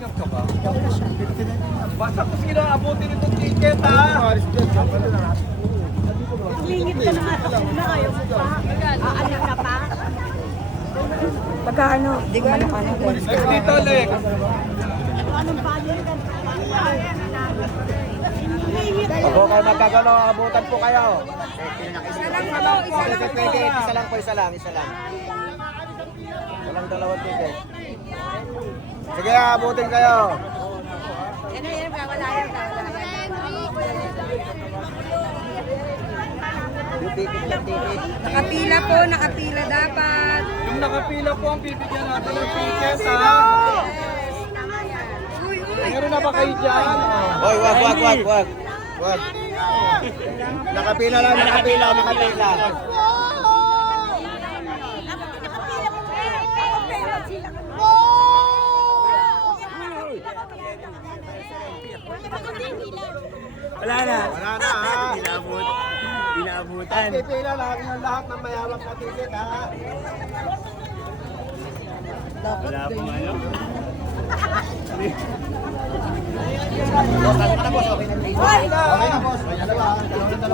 Dito ka. Basta kung sino ang abutin itong ticket ha. Lingit ka na nga ayaw mo pa. Aanin ka pa. Ko alam ano. Lex dito, Lex. Anong value ka? Pag po kayo magkagano, abutan po kayo. Isa lang po, isa lang Pwede, pwede. Isa lang po, isa lang, isa lang. Walang dalawang ticket. Sige, abutin kayo. Yan na yan, wala yan. Nakapila po, nakapila dapat. Yung nakapila po ang bibigyan natin ng ticket ha. Meron na ba kayo dyan? Hoy, wag, wag, wag, wag. Wag. Nakapila lang, nakapila, nakapila. Wala na. Wala na, ha? Inabot. Inabutan. Pipila lang yung lahat ng mayawak na ticket, ha? Wala pong ano. Okay na, boss. Okay na, boss. Na.